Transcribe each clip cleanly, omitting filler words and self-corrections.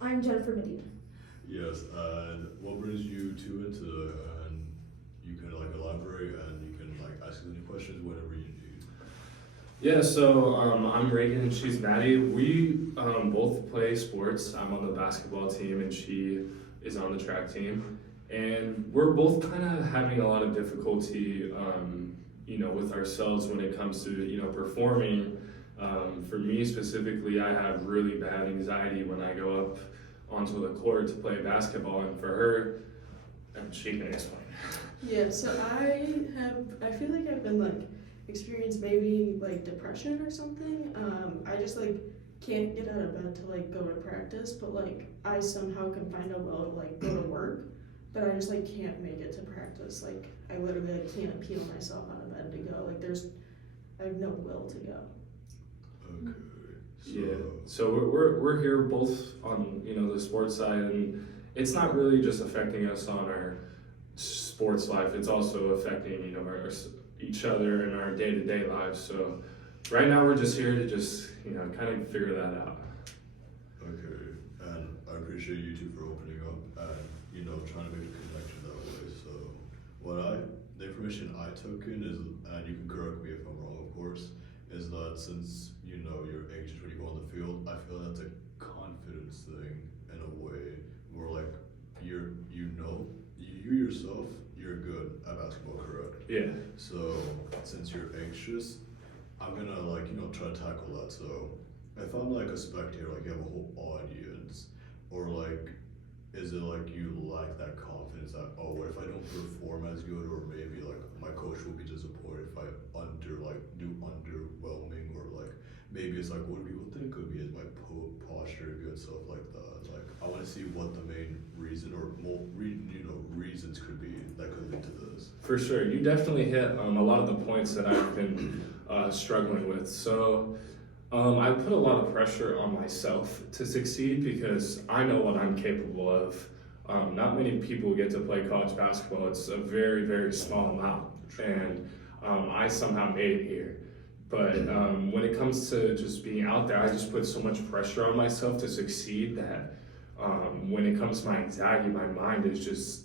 I'm Jennifer Medina. Yes, and what brings you to it? And you can like elaborate, and you can like ask any questions whenever you need. Yeah, so I'm Reagan and she's Maddie. We both play sports. I'm on the basketball team and she is on the track team. And we're both kind of having a lot of difficulty, with ourselves when it comes to, performing. For me specifically, I have really bad anxiety when I go up onto the court to play basketball. And for her, and she can explain. Yeah, so I feel like I've been like experienced maybe like depression or something. I just like can't get out of bed to like go to practice, but like I somehow can find a will to like go to work, but I just like can't make it to practice. Like I literally like, can't peel myself out of bed to go. Like I have no will to go. Okay. So, Yeah. So we're here both on the sports side, and it's not really just affecting us on our sports life. It's also affecting each other in our day to day lives. So right now we're just here to just kind of figure that out. Okay, and I appreciate you two for opening up and trying to make a connection that way. So, the information I took in is, and you can correct me if I'm wrong, of course, is that since you're anxious when you go on the field, I feel that's a confidence thing in a way, where like you yourself, you're good at basketball, correct? Yeah. So since you're anxious, I'm gonna try to tackle that. So if I'm like a spectator, like you have a whole audience, or like is it like you lack that confidence that, oh, what if I don't perform as good, or maybe like my coach will be disappointed if I do underwhelming, or like maybe it's like what do people think of me, is my posture good, stuff like that. Like I want to see what the main reason or reasons could be that could lead to this. For sure, you definitely hit a lot of the points that I've been struggling with. So I put a lot of pressure on myself to succeed because I know what I'm capable of. Not many people get to play college basketball. It's a very, very small amount, and I somehow made it here. But when it comes to just being out there, I just put so much pressure on myself to succeed that when it comes to my anxiety, my mind is just,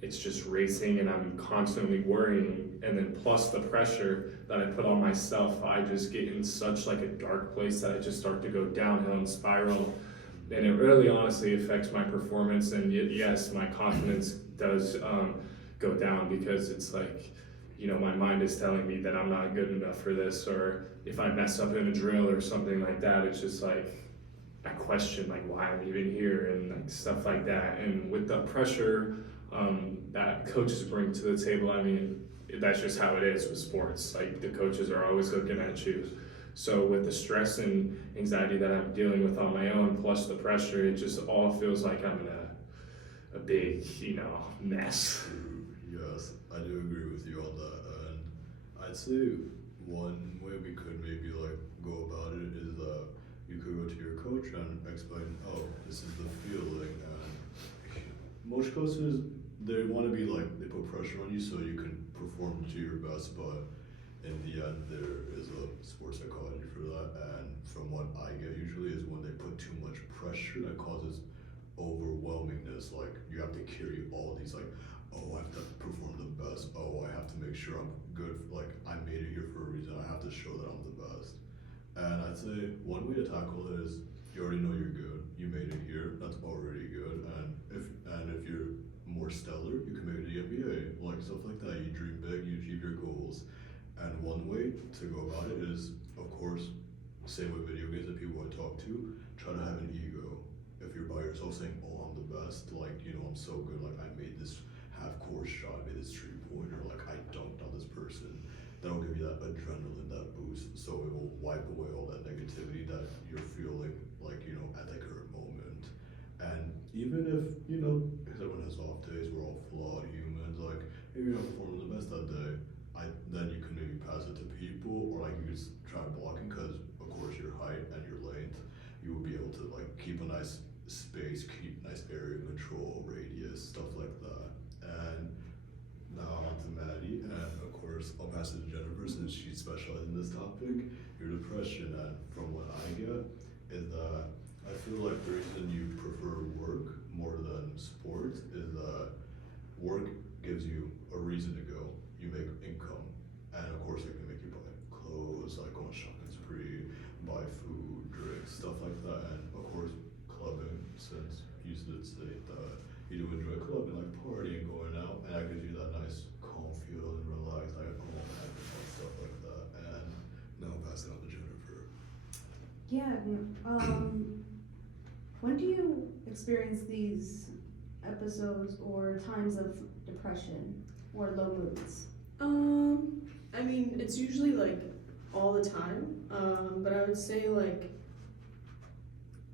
it's just racing and I'm constantly worrying. And then plus the pressure that I put on myself, I just get in such like a dark place that I just start to go downhill and spiral. And it really honestly affects my performance. And yes, my confidence does go down because it's like, my mind is telling me that I'm not good enough for this, or if I mess up in a drill or something like that, it's just like I question like why I'm even here and like stuff like that. And with the pressure that coaches bring to the table, I mean, that's just how it is with sports. Like the coaches are always looking at you. So with the stress and anxiety that I'm dealing with on my own, plus the pressure, it just all feels like I'm in a big, mess. Yes, I do agree with you on that, and I'd say one way we could maybe like go about it is that you could go to your coach and explain, oh, this is the feeling, and most coaches, they want to be like, they put pressure on you so you can perform to your best, but in the end there is a sports psychology for that, and from what I get usually is when they put too much pressure that causes overwhelmingness, like you have to carry all these like, oh, I have to perform the best, oh, I have to make sure I'm good, like I made it here for a reason, I have to show that I'm the best. And I'd say one way to tackle it is you already know you're good, you made it here, that's already good, and if you're more stellar, you can make it to the NBA, like stuff like that. You dream big, you achieve your goals. And one way to go about it is, of course, same with video games that people I talk to, try to have an ego. If you're by yourself saying, oh, I'm the best, like, I'm so good, like I made this half court shot, I made this 3-pointer, like I dunked on this person, that'll give you that adrenaline, that boost, so it will wipe away all that negativity that you're feeling like, at that current moment. And even if, because everyone has off days, we're all flawed humans, like maybe you're not performing the best that day, then you can maybe pass it to people, or like you could try blocking, because of course your height and your length, you will be able to like keep a nice space, keep nice area control, radius, stuff like that. And now on to Maddie, and of course I'll pass it to Jennifer since she specializes in this topic, your depression. And from what I get is that I feel feel like the reason you prefer work more than sports is that work gives you a reason to go. You make income, and of course, it can make you buy clothes, like go on shopping spree, buy food, drinks, stuff like that, and of course, clubbing. Since you did state that you do enjoy clubbing, like partying, going out, and that gives you that nice calm feel and relax, like oh man, and stuff like that. And now I'll pass it on to Jennifer. Yeah, when do you experience these episodes or times of depression or low moods? I mean, it's usually like all the time, but I would say like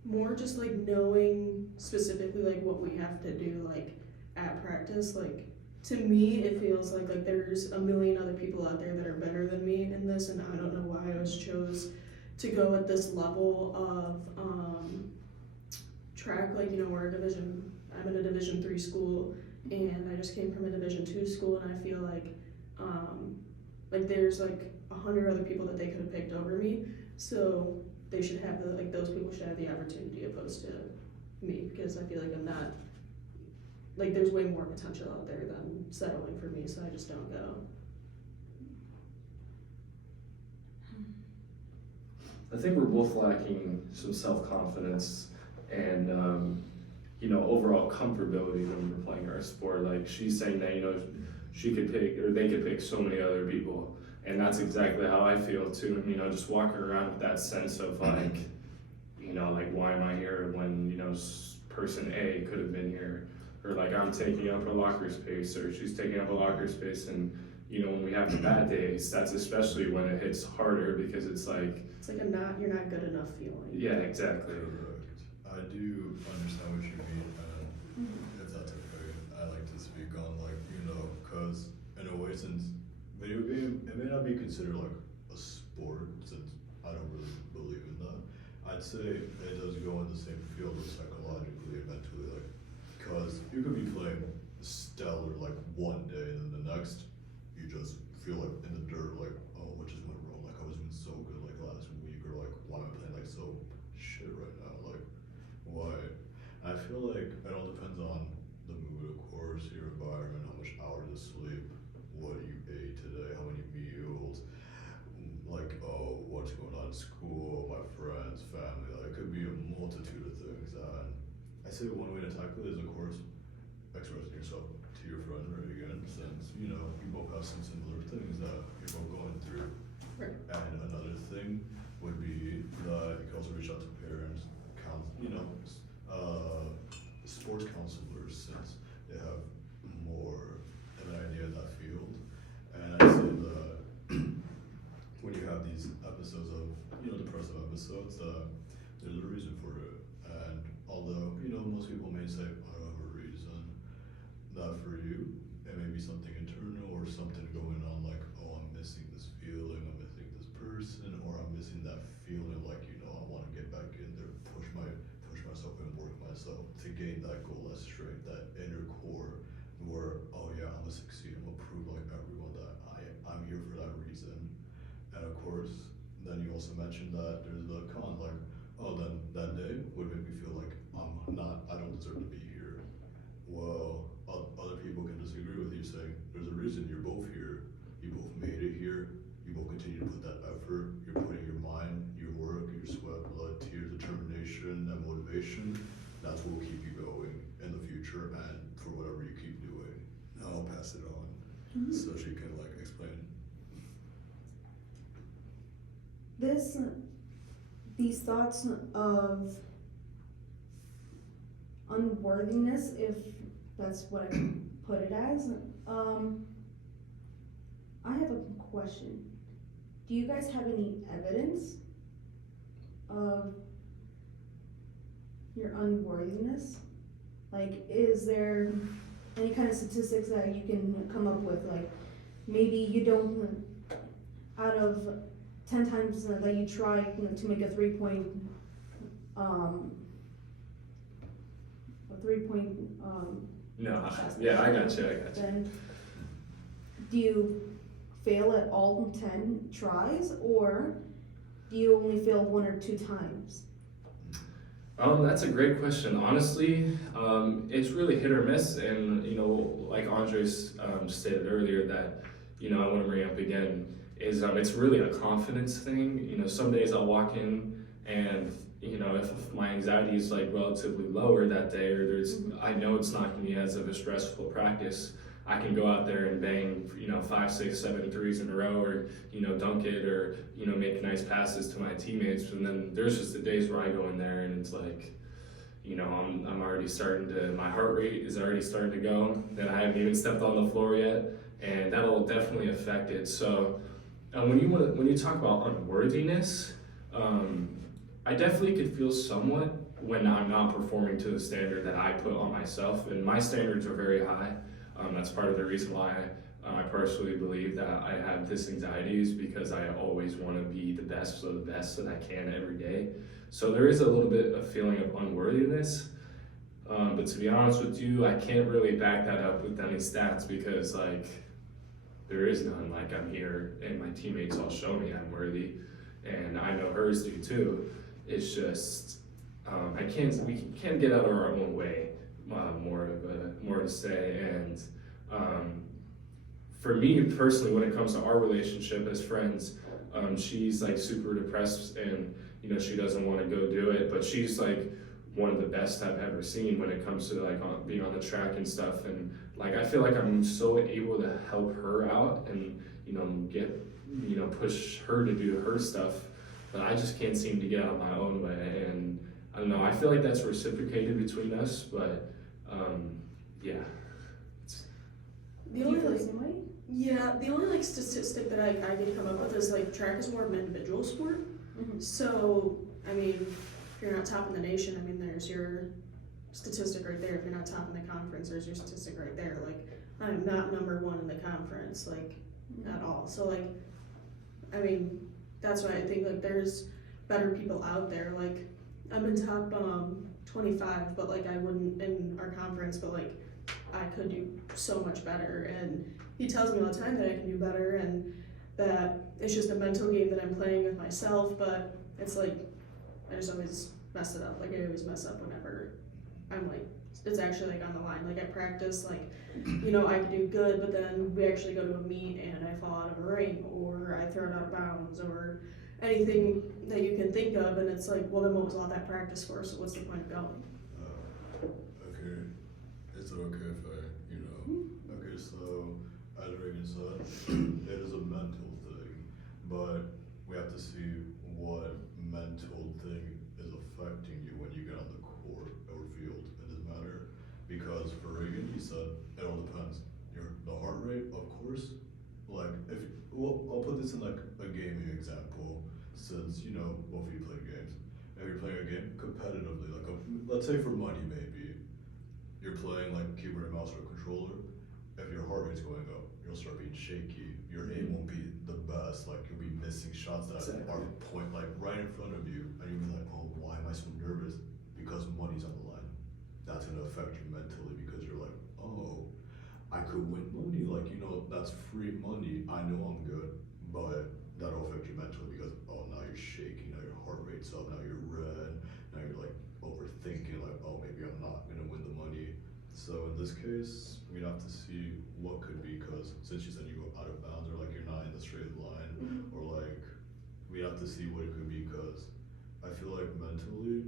more just like knowing specifically like what we have to do like at practice. Like to me, it feels like there's a million other people out there that are better than me in this, and I don't know why I was chose to go at this level of track. Like we're I'm in a Division 3 school, and I just came from a Division 2 school, and I feel like there's like 100 other people that they could have picked over me, so they should have those people should have the opportunity opposed to me, because I feel like I'm not there's way more potential out there than settling for me, so I just don't go. I think we're both lacking some self-confidence and overall comfortability when we're playing our sport. Like she's saying that she could pick, or they could pick so many other people, and that's exactly how I feel too. Just walking around with that sense of like why am I here when person A could have been here, or like I'm taking up a locker space, or she's taking up a locker space, and when we have the bad days, that's especially when it hits harder, because it's like you're not good enough feeling. Yeah, exactly. Correct. I do understand what you mean, and if that's okay, I like to speak on because in a way, since video game, it may not be considered like a sport, since I don't really believe in that. I'd say it does go in the same field of psychologically and mentally, because you could be playing stellar one day, and then the next you just feel in the dirt, oh, what just went wrong? I was doing so good last week, or why am I playing so shit right now? Why? I feel like it all depends on the mood, of course, your environment, how much hours of sleep, what you ate today, how many meals, oh, what's going on in school, my friends, family. It could be a multitude of things. And I say one way to tackle it is, of course, expressing yourself to your friend Reagan, since you both have some similar things that you're both going through. Right. And another thing would be that you can also reach out to parents, sports counselors, since they have more of an idea in that field. And I'd say that when you have these episodes of depressive episodes, there's a reason for it. And although most people may say, I don't have a reason, that for you it may be something internal or something going on, oh, I'm missing this feeling, I'm missing this person, or I'm missing that feeling I want to get back in there, push myself and work myself to gain that goal, that strength, that inner core where, oh yeah, I'm gonna succeed, I'm gonna prove everyone that I'm here for that reason. And of course, then you also mentioned that there's the con, oh, then that day would make me feel like I don't deserve to be here. Well, other people can disagree with you, saying there's a reason you're both here, you both made it here, you both continue to put that effort, you're putting your mind, your work, your sweat, blood, tears, determination, and motivation. That's what will keep you going in the future and for whatever you keep doing. Now I'll pass it on so she can explain. These thoughts of unworthiness, if that's what I can put it as, I have a question. Do you guys have any evidence of your unworthiness? Is there any kind of statistics that you can come up with? Maybe you don't, out of 10 times that you try to make a 3-point, No, yeah, I got you. then do you fail at all 10 tries, or do you only fail 1 or 2 times? That's a great question. Honestly, it's really hit or miss, and like Andres stated earlier, that I want to bring up again is it's really a confidence thing. Some days I'll walk in and if my anxiety is like relatively lower that day, or I know it's not going to be as of a stressful practice, I can go out there and bang 5, 6, 7 threes in a row, or dunk it, or make nice passes to my teammates. And then there's just the days where I go in there and it's like I'm already starting to, my heart rate is already starting to go, and I haven't even stepped on the floor yet, and that'll definitely affect it. So when you talk about unworthiness, I definitely could feel somewhat when I'm not performing to the standard that I put on myself, and my standards are very high. That's part of the reason why I personally believe that I have this anxiety, is because I always want to be the best of the best that I can every day. So there is a little bit of feeling of unworthiness. But to be honest with you, I can't really back that up with any stats, because there is none. I'm here and my teammates all show me I'm worthy, and I know hers do too. It's just we can't get out of our own way. More to say. And for me personally, when it comes to our relationship as friends, she's super depressed, and she doesn't want to go do it, but she's one of the best I've ever seen when it comes to being on the track and stuff. And I feel like I'm so able to help her out and get push her to do her stuff, but I just can't seem to get out of my own way. And I don't know, I feel like that's reciprocated between us, but yeah. The Do only you feel the same way? yeah, the only statistic that I could come up with is track is more of an individual sport. Mhm. So I mean, if you're not top in the nation, I mean, there's your statistic right there. If you're not top in the conference, there's your statistic right there. I'm not number one in the conference, at all. So I mean, that's why I think there's better people out there. I'm in top 25, but I wouldn't in our conference, but I could do so much better. And he tells me all the time that I can do better, and that it's just a mental game that I'm playing with myself. But it's I just always mess it up. I always mess up whenever I'm it's actually on the line. At practice, I could do good, but then we actually go to a meet and I fall out of a ring, or I throw it out of bounds, or anything that you can think of. And it's well, then what was all that practice for? So what's the point of going? Okay, is it okay if okay, so as Reagan said, it is a mental thing, but we have to see what mental thing is affecting you when you get on the court or field in this matter. Because for Reagan, he said it all depends. The heart rate, of course. I'll put this in a gaming example, since both of you play games. If you're playing a game competitively, let's say for money, maybe you're playing keyboard and mouse or controller. If your heart rate's going up, you'll start being shaky. Your aim won't be the best. You'll be missing shots that are point right in front of you, and you'll be oh, why am I so nervous? Because money's on the line. That's gonna affect you mentally, because you're oh, I could win money. That's free money. I know I'm good, but that'll affect you mentally, because now you're shaking. Now your heart rate's up. Now you're red. Now you're overthinking. Oh, maybe I'm not gonna win the money. So in this case, we'd have to see what could be, because since you said you go out of bounds, or you're not in the straight line, or we have to see what it could be, because I feel mentally,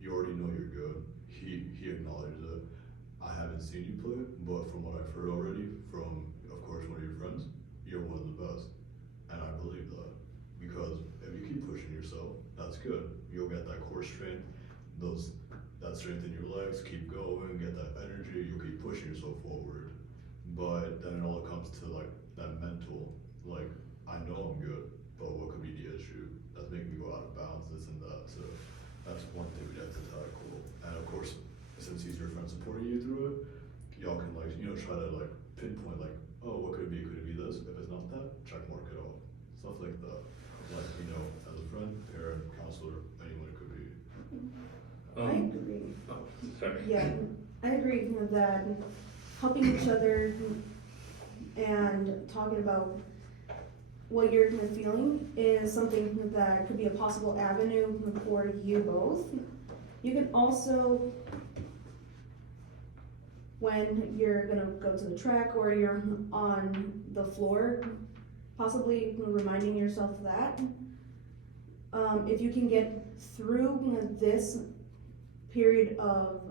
you already know you're good. He acknowledges it. I haven't seen you play, but from what I've heard already from, of course, one of your friends, you're one of the best, and I believe that, because if you keep pushing yourself, that's good. You'll get that core strength, that strength in your legs, keep going, get that energy, you'll keep pushing yourself forward. But then it all comes to that mental, I know I'm good, but what could be the issue? That's making me go out of bounds, this and that. So that's one thing we have to tackle. And of course, since he's your friend supporting you through it, y'all can try to pinpoint oh, what could it be? Could it be this? If it's not that, check mark it off. Stuff like that. As a friend, parent, counselor, anyone it could be. I agree. Oh, sorry. Yeah, I agree with that. Helping each other and talking about what you're feeling is something that could be a possible avenue for you both. You can also, when you're gonna go to the track or you're on the floor, possibly reminding yourself that. If you can get through this period of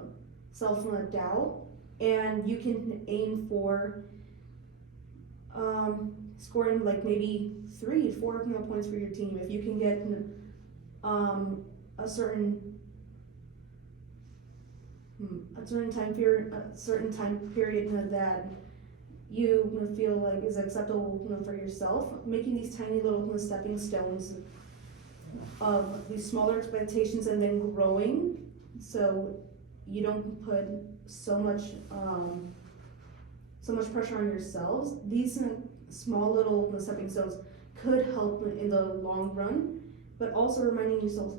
self-doubt, and you can aim for scoring like maybe 3-4 points for your team. If you can get a certain time period that you feel like is acceptable for yourself, making these tiny little stepping stones of these smaller expectations and then growing, so you don't put so much pressure on yourselves. These small little stepping stones could help in the long run, but also reminding yourself,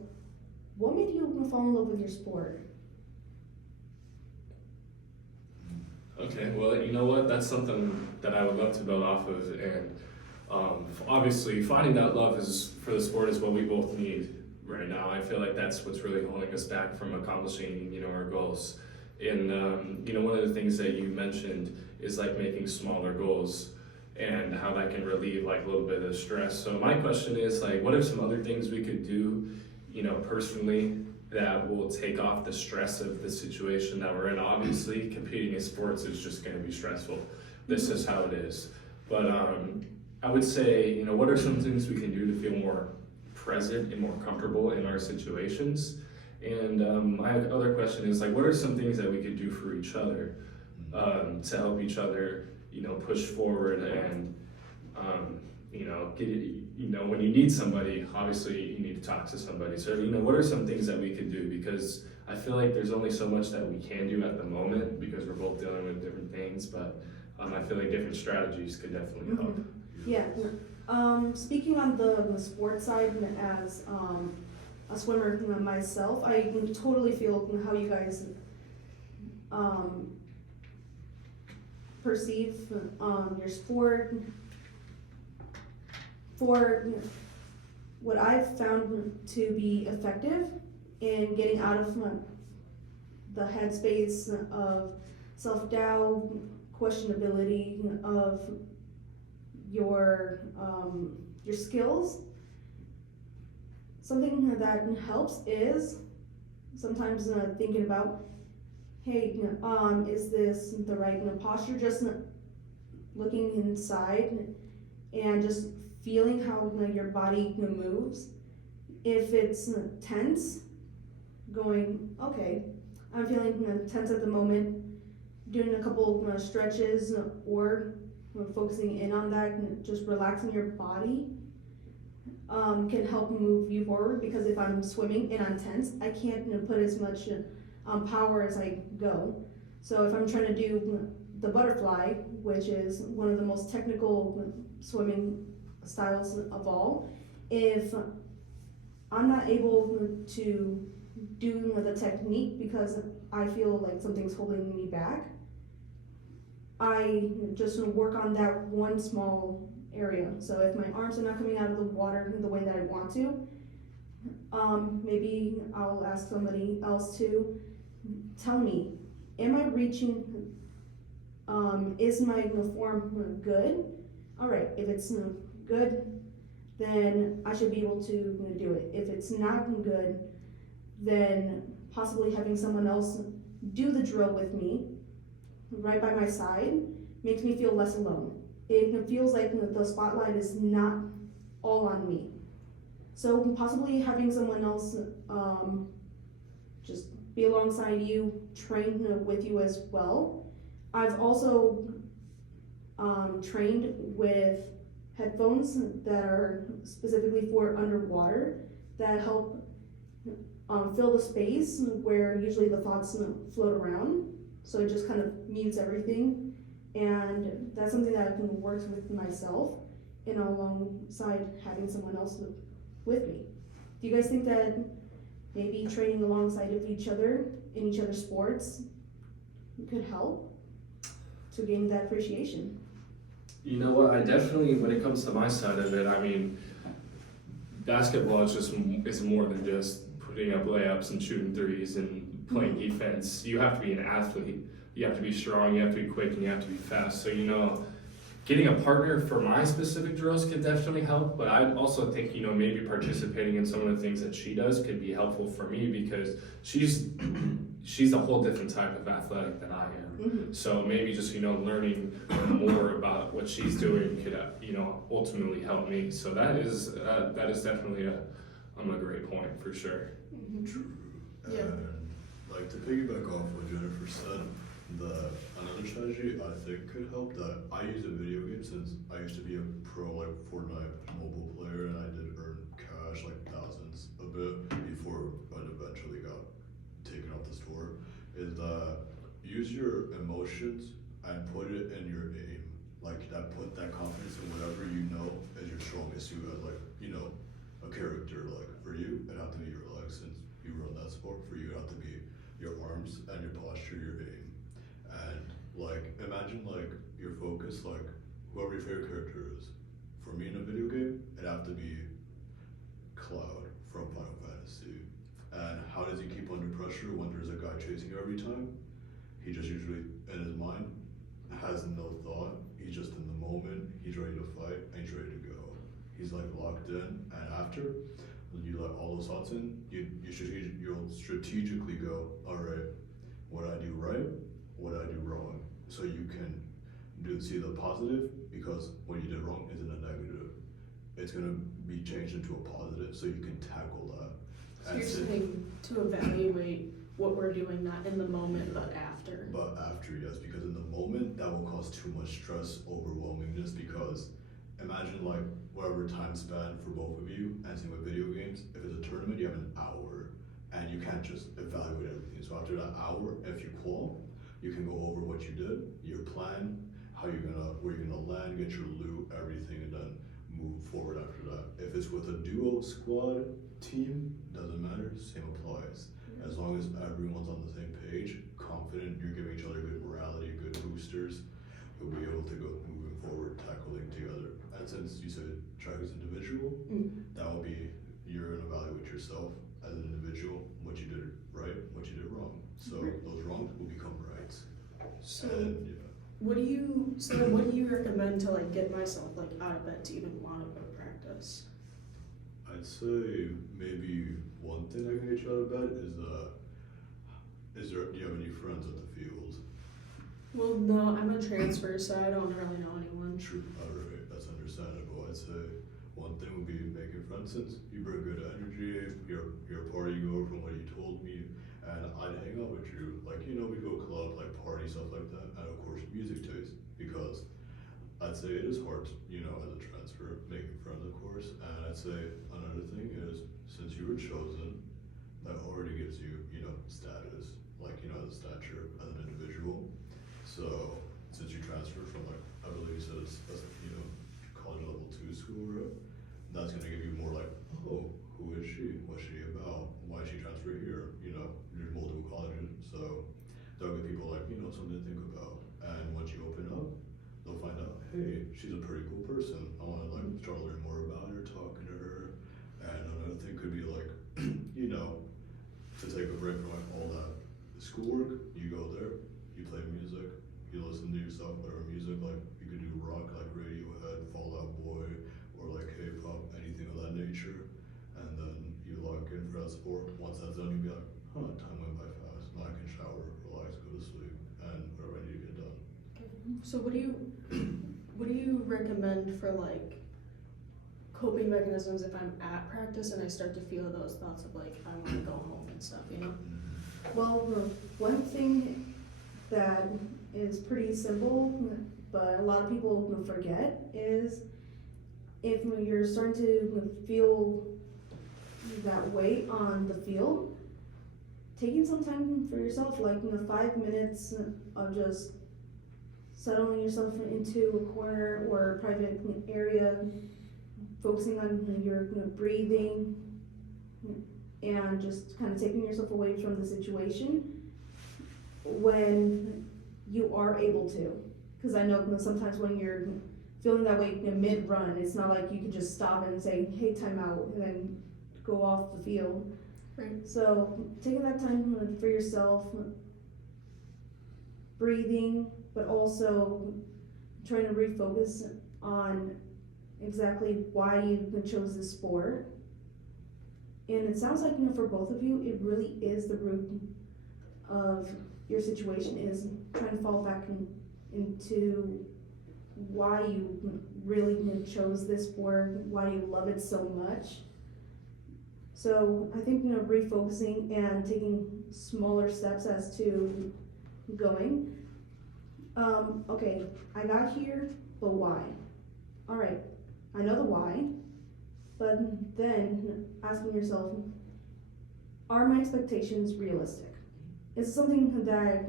what made you fall in love with your sport? Okay, well, you know what? That's something that I would love to build off of, and obviously, finding that love for the sport is what we both need right now. I feel like that's what's really holding us back from accomplishing, our goals. And one of the things that you mentioned is like making smaller goals and how that can relieve like a little bit of stress. So my question is like, what are some other things we could do, personally, that will take off the stress of the situation that we're in? Obviously, competing in sports is just going to be stressful. This is how it is. But I would say, what are some things we can do to feel more present and more comfortable in our situations? And my other question is like, what are some things that we could do for each other to help each other, push forward and, get it, when you need somebody, obviously you need to talk to somebody. So, what are some things that we could do? Because I feel like there's only so much that we can do at the moment because we're both dealing with different things, but I feel like different strategies could definitely help. Yeah. Speaking on the sports side, as a swimmer myself, I totally feel how you guys perceive your sport. For what I've found to be effective in getting out of the headspace of self-doubt, questionability of your skills, something that helps is sometimes thinking about, hey, is this the right posture? Just looking inside and just feeling how your body moves. If it's tense, going, okay, I'm feeling tense at the moment, doing a couple stretches or focusing in on that and just relaxing your body can help move you forward, because if I'm swimming and I'm tense, I can't put as much power as I go. So if I'm trying to do the butterfly, which is one of the most technical swimming styles of all, if I'm not able to do the technique because I feel like something's holding me back, I just work on that one small area. So if my arms are not coming out of the water the way that I want to, maybe I'll ask somebody else to tell me, am I reaching, is my form good? All right, if it's good, then I should be able to do it. If it's not good, then possibly having someone else do the drill with me right by my side makes me feel less alone. It feels like the spotlight is not all on me. So possibly having someone else just be alongside you, train with you as well. I've also trained with headphones that are specifically for underwater that help fill the space where usually the thoughts float around. So it just kind of mutes everything. And that's something that I can work with myself and alongside having someone else with me. Do you guys think that maybe training alongside of each other in each other's sports could help to gain that appreciation? You know what? I definitely, when it comes to my side of it, I mean, basketball is more than just putting up layups and shooting threes and playing defense. You have to be an athlete. You have to be strong, you have to be quick, and you have to be fast. So, getting a partner for my specific drills could definitely help, but I also think, maybe participating in some of the things that she does could be helpful for me because she's a whole different type of athletic than I am. So maybe just, learning more about what she's doing could, ultimately help me. So that is definitely a great point for sure. True. Yeah. And like to piggyback off what Jennifer said, another strategy I think could help that I use a video game since I used to be a pro Fortnite mobile player and I did earn cash thousands a bit before it eventually got taken off the store, is that use your emotions and put it in your aim. Put that confidence in whatever you know is your strongest suit as a character. For you, it'd have to be your legs since you run that sport. For you, it'd have to be your arms and your posture, your aim. And imagine your focus, whoever your favorite character is. For me in a video game, it'd have to be Cloud from Final Fantasy. And how does he keep under pressure when there's a guy chasing you every time? He just usually, in his mind, has no thought. He's just in the moment, he's ready to fight, and he's ready to go. He's locked in, and after, when you let all those thoughts in, you'll strategically go, alright, what I do right, what I do wrong. So you can see the positive, because what you did wrong isn't a negative. It's gonna be changed into a positive, so you can tackle that. So you're saying to evaluate what we're doing, not in the moment, but after. But after, yes, because in the moment, that will cause too much stress, overwhelmingness, because imagine whatever time span for both of you, and same with video games, if it's a tournament, you have an hour, and you can't just evaluate everything. So after that hour, if you qual, you can go over what you did, your plan, where you're gonna land, get your loot, everything, and then move forward after that. If it's with a duo, squad, team, doesn't matter, same applies. As long as everyone's on the same page, confident, you're giving each other good morality, good boosters, you'll be able to go moving forward, tackling together. And since you said track as individual, that will be, you're gonna evaluate yourself as an individual, what you did right, what you did wrong. So those wrongs will become rights. So And what do you recommend to get myself out of bed to even want to go to practice? I'd say maybe one thing that can get you out of bed do you have any friends at the field? Well, no, I'm a transfer, so I don't really know anyone. True, alright, that's understandable. I'd say one thing would be making friends since you bring good energy, you're a party goer from what you told me, and I'd hang out with you. We go club, party, stuff like that, and of course music taste, because I'd say it is hard, as a transfer, making friends of course, and I'd say another thing is, since you were chosen, that already gives you, status, as a stature, as an individual. So, since you transferred from I believe you said it's college level 2 school, right? That's gonna give you more oh, who is she? What's she about? Why is she transferred here? There's multiple colleges, so that'll give people something to think about. And once you open up, they'll find out, hey, she's a pretty cool person. I wanna start learning more about her, talking to her. And another thing could be to take a break from all that schoolwork, you go there, you play music, you listen to yourself, whatever music, you could do rock Radiohead, Fall Out Boy, or K-pop, anything of that nature, and then you lock in for that sport. Once that's done, you'll be time went by fast, now I can shower, relax, go to sleep, and whatever I need to get done. Okay. So what do you recommend for coping mechanisms if I'm at practice and I start to feel those thoughts of I want to go home and stuff, Well, one thing that is pretty simple, but a lot of people forget, is if you're starting to feel that weight on the field, taking some time for yourself, 5 minutes of just settling yourself into a corner or a private area, focusing on your breathing, and just kind of taking yourself away from the situation when you are able to. Because I know sometimes when you're feeling that way mid-run, it's not like you can just stop and say, hey, time out, and then go off the field. Right. So taking that time for yourself, breathing, but also trying to refocus on exactly why you chose this sport. And it sounds like, for both of you, it really is the root of your situation is trying to fall back into why you really chose this sport, why you love it so much. So I think, refocusing and taking smaller steps as to going. Okay, I got here, but why? All right, I know the why, but then asking yourself, are my expectations realistic? Is it something that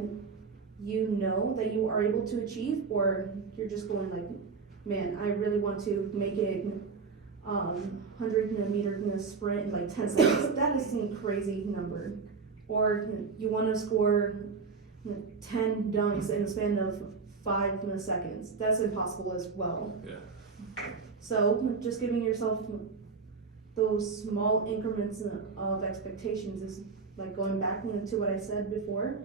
you know that you are able to achieve, or you're just going like, man, I really want to make it 100-meter sprint in like 10 seconds. That is some crazy number. Or you want to score 10 dunks in the span of 5 seconds. That's impossible as well. Yeah. So just giving yourself those small increments of expectations is like going back to what I said before,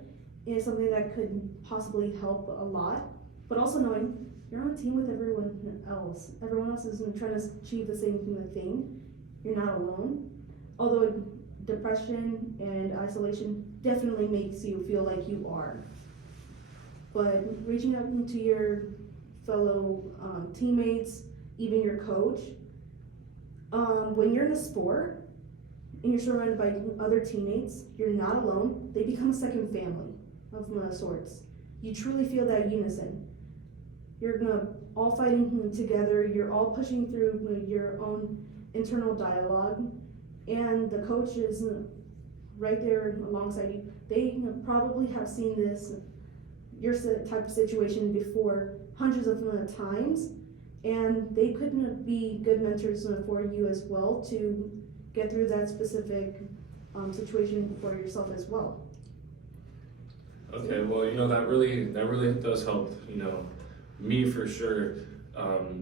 is something that could possibly help a lot. But also knowing you're on a team with everyone else. Everyone else is trying to achieve the same thing. You're not alone. Although depression and isolation definitely makes you feel like you are. But reaching out to your fellow teammates, even your coach, when you're in a sport and you're surrounded by other teammates, you're not alone. They become a second family of sorts. You truly feel that unison. You're all fighting together. You're all pushing through your own internal dialogue, and the coach is right there alongside you. They probably have seen your type of situation before hundreds of times, and they could be good mentors for you as well to get through that specific situation for yourself as well. Okay, well, that really does help, me for sure.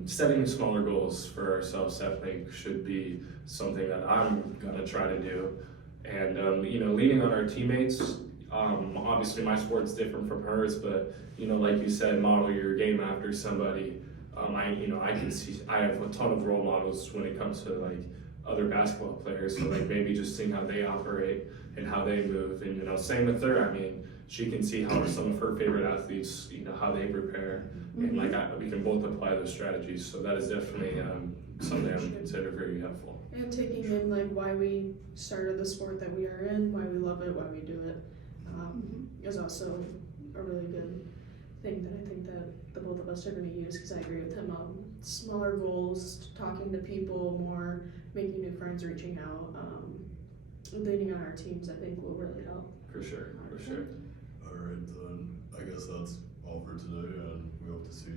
Setting smaller goals for ourselves, I think, should be something that I'm gonna try to do. And, leaning on our teammates, obviously my sport's different from hers, but, like you said, model your game after somebody. I can see, I have a ton of role models when it comes to like other basketball players, so like maybe just seeing how they operate and how they move, and same with her. She can see how some of her favorite athletes, how they prepare, and like we can both apply those strategies. So that is definitely something I would consider very helpful. And taking in like why we started the sport that we are in, why we love it, why we do it, is also a really good thing that I think that the both of us are going to use, because I agree with him on smaller goals, talking to people more, making new friends, reaching out, leaning on our teams, I think will really help. For sure. Alright, then I guess that's all for today, and we hope to see you